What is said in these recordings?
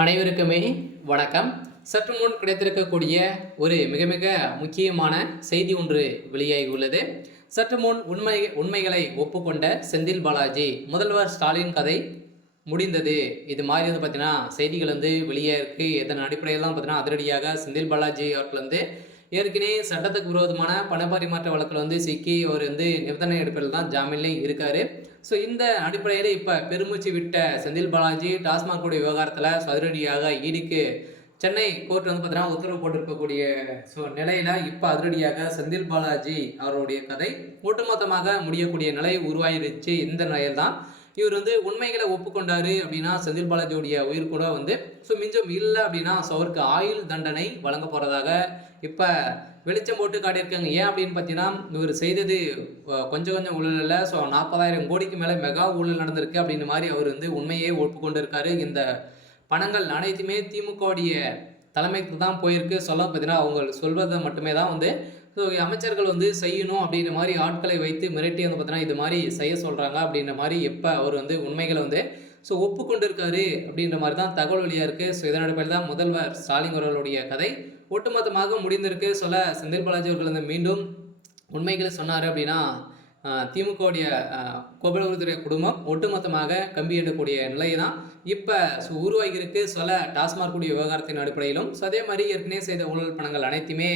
அனைவருக்குமே வணக்கம். சற்று முன் கிடைத்திருக்கக்கூடிய ஒரு மிக மிக முக்கியமான செய்தி ஒன்று வெளியாகி உள்ளது. சற்று முன் உண்மைகளை ஒப்புக்கொண்ட செந்தில் பாலாஜி, முதல்வர் ஸ்டாலின் கதை முடிந்தது. இது மாதிரி பார்த்தீங்கன்னா செய்திகள் வெளியே இருக்கு. இதன் அடிப்படையில் தான் பார்த்தீங்கன்னா அதிரடியாக செந்தில் பாலாஜி அவர்கள் ஏற்கனவே சட்டத்துக்கு விரோதமான பண பரிமாற்ற வழக்கில் சிக்கி அவர் நிபந்தனை அடிப்படையில் தான் ஜாமீன்லேயும் இருக்காரு. ஸோ இந்த அடிப்படையில் இப்போ பெருமூச்சு விட்ட செந்தில் பாலாஜி டாஸ்மாக் விவகாரத்தில் அதிரடியாக ஈடிக்கு சென்னை கோர்ட் பார்த்தீங்கன்னா உத்தரவு போட்டிருக்கக்கூடிய நிலையில் இப்போ அதிரடியாக செந்தில் பாலாஜி அவருடைய கதை ஒட்டுமொத்தமாக முடியக்கூடிய நிலை உருவாயிருச்சு. இந்த நிலையில் தான் இவர் உண்மைகளை ஒப்புக்கொண்டாரு அப்படின்னா செந்தில் பாலாஜியுடைய உயிர் கூட மிஞ்சம் இல்லை அப்படின்னா அவருக்கு ஆயுள் தண்டனை வழங்க போகிறதாக இப்போ வெளிச்சம் போட்டு காட்டியிருக்காங்க. ஏன் அப்படின்னு பார்த்தீங்கன்னா இவர் செய்தது கொஞ்சம் கொஞ்சம் ஊழல் இல்லை. 40,000 கோடிக்கு மேலே மெகா ஊழல் நடந்திருக்கு அப்படின்னு மாதிரி அவர் உண்மையே ஒப்புக்கொண்டு இருக்காரு. இந்த பணங்கள் அனைத்துமே திமுகவுடைய தலைமைக்கு தான் போயிருக்கு. சொல்ல பார்த்தீங்கன்னா அவங்க சொல்வதை மட்டுமே தான் ஸோ அமைச்சர்கள் செய்யணும் அப்படின்ற மாதிரி ஆட்களை வைத்து மிரட்டி பார்த்தீங்கன்னா இது மாதிரி செய்ய சொல்கிறாங்க அப்படின்ற மாதிரி எப்போ அவர் உண்மைகளை ஒப்புக்கொண்டு இருக்காரு அப்படின்ற மாதிரி தான் தகவல் வழியாக இருக்குது. ஸோ இதன் அடிப்படையில் தான் முதல்வர் ஸ்டாலின் அவர்களுடைய கதை ஒட்டுமொத்தமாக முடிந்திருக்கு. செந்தில் பாலாஜி அவர்கள் மீண்டும் உண்மைகளை சொன்னார் அப்படின்னா திமுகவுடைய கோபுரத்துறை குடும்பம் ஒட்டுமொத்தமாக கம்பி எண்ணக்கூடிய நிலையை தான் இப்போ உருவாகியிருக்கு. டாஸ்மாக் விவகாரத்தின் அடிப்படையிலும் அதே மாதிரி ஏற்கனவே செய்த ஊழல் பணங்கள் அனைத்துமே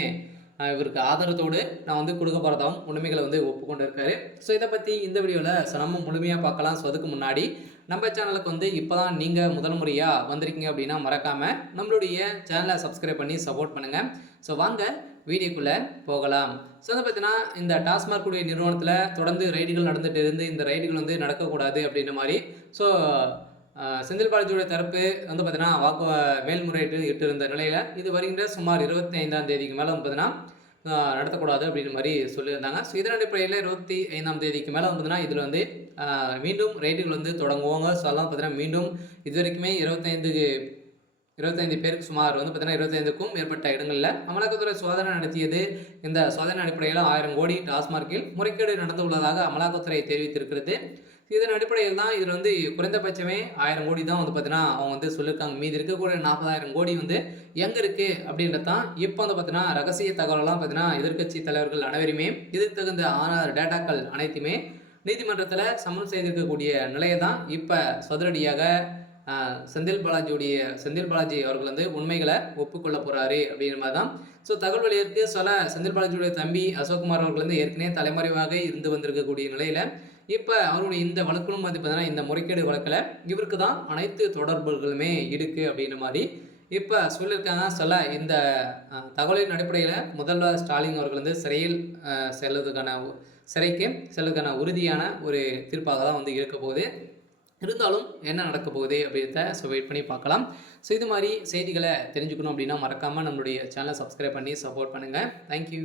இவருக்கு ஆதரத்தோடு நான் கொடுக்க போகிறதாகவும் உண்மைகளை ஒப்புக்கொண்டு இருக்காரு. ஸோ இதை பற்றி இந்த வீடியோவில் நம்ம முழுமையாக பார்க்கலாம். ஸோ அதுக்கு முன்னாடி நம்ம சேனலுக்கு இப்போ தான் நீங்கள் முதல் முறையாக வந்திருக்கீங்க அப்படின்னா மறக்காமல் நம்மளுடைய சேனலை சப்ஸ்கிரைப் பண்ணி சப்போர்ட் பண்ணுங்கள். ஸோ வாங்க வீடியோக்குள்ளே போகலாம். ஸோ அதை பார்த்தீங்கன்னா இந்த டாஸ்மாக் நிறுவனத்தில் தொடர்ந்து ரைடுகள் நடந்துகிட்டு இருந்து இந்த ரைடுகள் நடக்கக்கூடாது அப்படின்ற மாதிரி ஸோ செந்தில் பாலாஜியோட தரப்பு பார்த்தீங்கன்னா மேல்முறையீட்டு இட்டு இருந்த நிலையில் இது வருகின்ற சுமார் 25ஆம் தேதிக்கு மேலே பார்த்தீங்கன்னா நடத்தக்கூடாது அப்படின்ற மாதிரி சொல்லியிருந்தாங்க. ஸோ இதன் அடிப்படையில் 25ஆம் தேதிக்கு மேலே பார்த்தீங்கன்னா இதில் மீண்டும் ரைடுகள் தொடங்குவாங்க. ஸோ அதெல்லாம் பார்த்தீங்கன்னா மீண்டும் இது வரைக்குமே 25 பேருக்கு சுமார் பார்த்தீங்கன்னா 25க்கும் மேற்பட்ட இடங்களில் அமலாக்கத்துறை சோதனை நடத்தியது. இந்த சோதனை அடிப்படையில் 1000 கோடி டாஸ்மார்க்கில் முறைகேடு நடந்துள்ளதாக அமலாக்கத்துறை தெரிவித்திருக்கிறது. இதன் அடிப்படையில் தான் இதில் குறைந்தபட்சமே 1000 கோடி தான் பார்த்தீங்கன்னா அவங்க சொல்லியிருக்காங்க. மீதி இருக்கக்கூடிய 40,000 கோடி எங்கே இருக்குது அப்படின்றது தான் இப்போ பார்த்தீங்கன்னா ரகசிய தகவலெல்லாம் பார்த்தீங்கன்னா எதிர்க்கட்சி தலைவர்கள் அனைவருமே இதற்கு தகுந்த டேட்டாக்கள் அனைத்துமே நீதிமன்றத்தில் சமன் செய்திருக்கக்கூடிய நிலையை தான் இப்போ சதுரடியாக செந்தில் பாலாஜி அவர்கள் உண்மைகளை ஒப்புக்கொள்ள போகிறாரு அப்படிங்கிற மாதிரி தான் ஸோ தகவல் வெளியிருக்கு. செந்தில் பாலாஜியுடைய தம்பி அசோக்குமார் அவர்கள் ஏற்கனவே தலைமறைவாக இருந்து வந்திருக்கக்கூடிய நிலையில் இப்போ அவருடைய இந்த வழக்கிலும் பார்த்தீங்கன்னா இந்த முறைகேடு வழக்கில் இவருக்கு தான் அனைத்து தொடர்புகளுமே இருக்குது அப்படின்ற மாதிரி இப்போ சொல்லியிருக்காங்க. இந்த தகவலின் அடிப்படையில் முதல்வர் ஸ்டாலின் அவர்கள் சிறைக்கு செல்வதற்கான உறுதியான ஒரு தீர்ப்பாக தான் இருக்க போகுது. இருந்தாலும் என்ன நடக்க போகுது அப்படின்றத வெயிட் பண்ணி பார்க்கலாம். ஸோ இது மாதிரி செய்திகளை தெரிஞ்சுக்கணும் அப்படின்னா மறக்காமல் நம்மளுடைய சேனலை சப்ஸ்கிரைப் பண்ணி சப்போர்ட் பண்ணுங்கள். தேங்க்யூ.